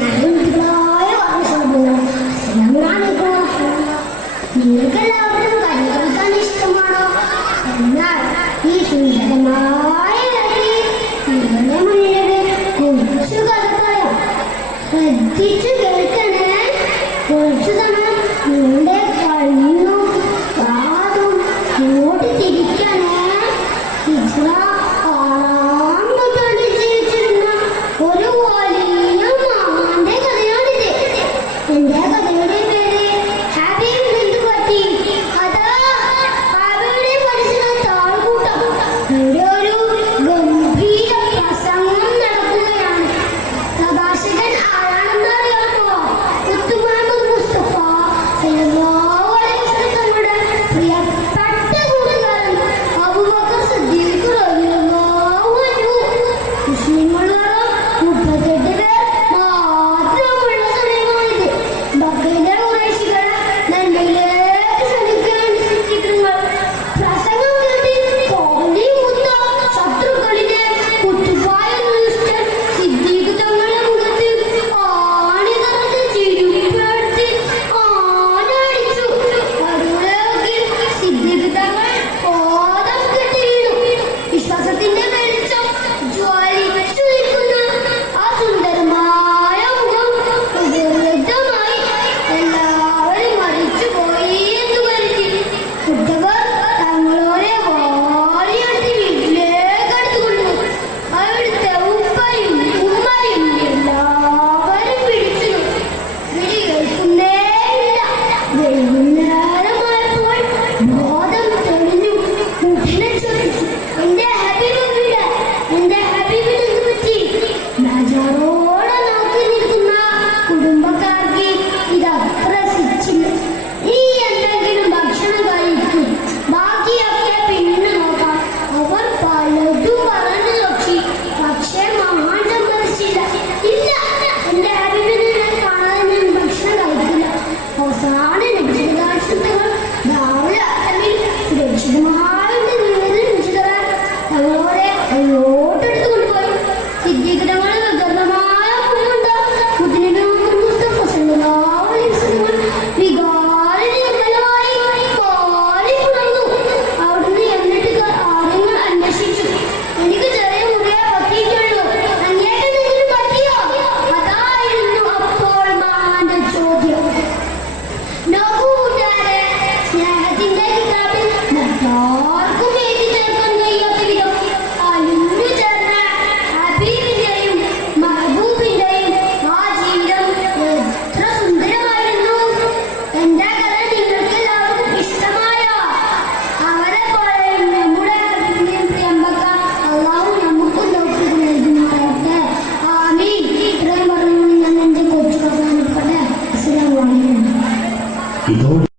来 Hallelujah. Y.